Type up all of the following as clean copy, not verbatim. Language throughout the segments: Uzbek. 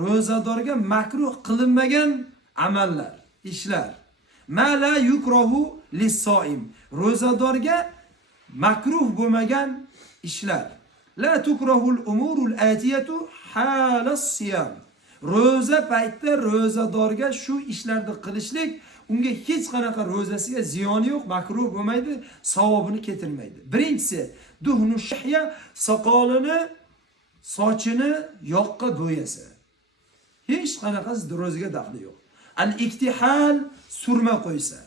ro'zadorga makruh qilinmagan amallar, ishlar. Ma la yukrahu lis-soim. Ro'zadorga makruh bo'lmagan ishlar. La tukrahul umurul atiyatu halas siyam. Ro'za paytda ro'zadorga shu ishlarni qilishlik unga hech qanaqa ro'zasiga ziyoni yo'q, makruh bo'lmaydi, savobini keltirmaydi. Birinchisi, duhnu shahya, soqolini, sochini yoqqa bo'yasa. Hech qanaqa ro'zaga daxli yo'q. Al-iktihal, surma qo'ysa.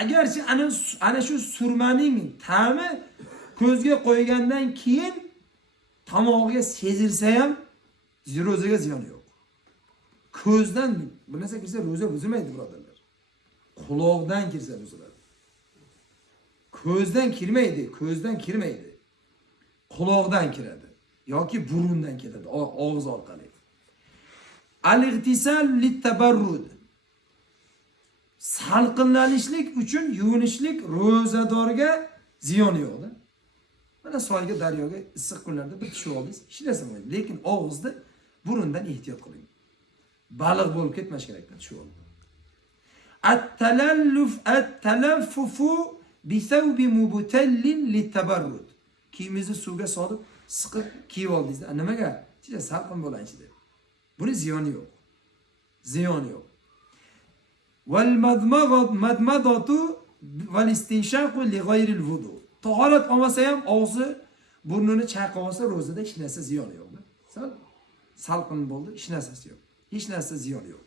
Agarchi ana shu surmaning ta'mi ko'zga qo'ygandan keyin tomog'iga sezilsa ham ro'zaga ziyoni yo'q. Ko'zdan bu narsa kirsa ro'za buzilmaydi, birodarlar. Quloqdan kirsa buziladi. Ko'zdan kirmaydi. Quloqdan kiradi yoki burundan keladi, og'iz orqali. Al-igtisal lit-tabarrud. Salqinlanishlik uchun yuvinishlik ro'zadorga ziyoni yo'q-da. Mana soyga, daryoga issiq kunlarda bir tushib oldingiz, hech narsa bo'lmaydi. Lekin og'izda, burundan ehtiyot qiling. Baliq bo'lib ketmash kerakda tushib oldi. At-talaffufu bi thawbi mubtallin lit-tabarrud. Kiyimingizni suvga solib, siqib kiyib oldingiz. Nimaga? Juda salqin bo'lanchi deb. Buni ziyoni yo'q. Wal madmadatu wal istinshaqu li ghayri al-wudu. Tahorat olmasa ham og'zi, burnini chayqab olsa ro'zada hech narsa ziyoni yo'q. Salqin bo'ldi, hech narsasi yo'q. Hech narsa ziyoni yo'q.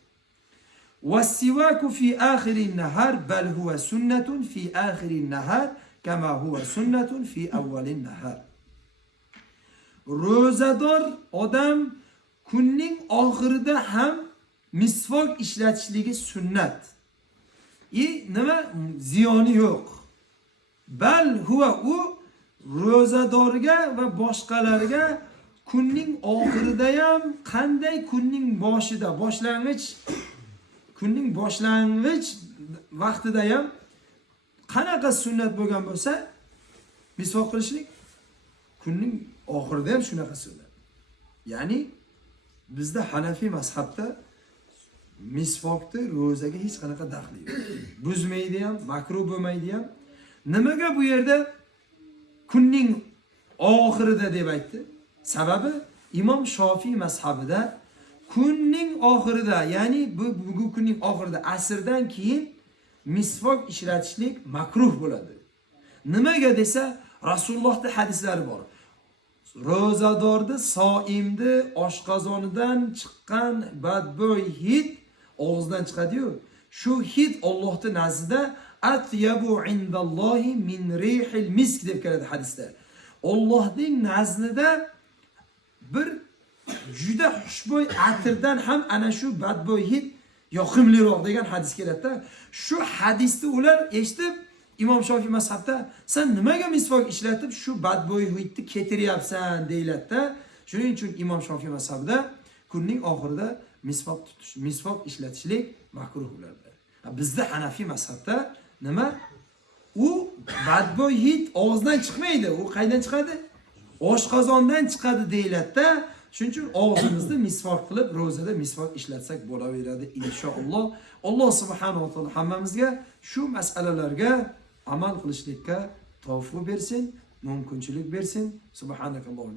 Was-siwaku fi akhir an-nahar bal huwa sunnatun fi akhir an-nahar kama huwa sunnatun fi awwal an-nahar. Ro'zador odam kunning oxirida ham misvok ishlatishligi sunnat. Nima ziyoni yo'q. Bal huwa u ro'zadorga va boshqalarga kunning oxirida ham qanday kunning boshida, kunning boshlang'ich vaqtida ham qanaqa sunnat bo'lgan bo'lsa, misvok qilishlik kunning oxirida ham shunaqa sunnat. Ya'ni bizda Hanafi mazhabda misvokni ro'zaga hech qanaqa daxli yo'q. Buzmaydi ham, makruh bo'lmaydi ham. Nimaga bu yerda kunning oxirida deb aytdi? Sababi Imom Shofiy mazhabida kunning oxirida, ya'ni bugungi kunning oxirida asrdan keyin misvok ishlatishlik makruh bo'ladi. Nimaga desa, Rasulullohning hadislari bor. Ro'zadorni, soimni oshqozonidan chiqqan badbo'y hid og'izdan chiqadi-yu, shu hid Allohning nazdida atyabu indallohi min rihil misk deb keladi hadisda. Allohning nazdida bir juda xushbo'y atirdan ham ana shu badbo'y hid yoqimliroq degan hadis keladi-da. Shu hadisni ular eshitib, Imom Shofiy mazhabda sen nimaga misvok ishlatib shu badbo'y hidni ketiryapsan deyiladi-da. Shuning uchun Imom Shofiy mazhabida kunning oxirida misvok ishlatishlik makruh bo'ladi. Bizda Hanafi mazhabda nima? U badbo'y hid og'izdan chiqmaydi. U qaydan chiqadi? Oshqozondan chiqadi deyiladi-da. Shuning uchun og'zimizni misvok qilib, ro'zada misvok ishlatsak bo'laveradi inshaalloh. Alloh subhanahu va taolo hammamizga shu masalalarga amal qilishlikka tavfiq bersin, mumkinchilik bersin. Subhanakallohu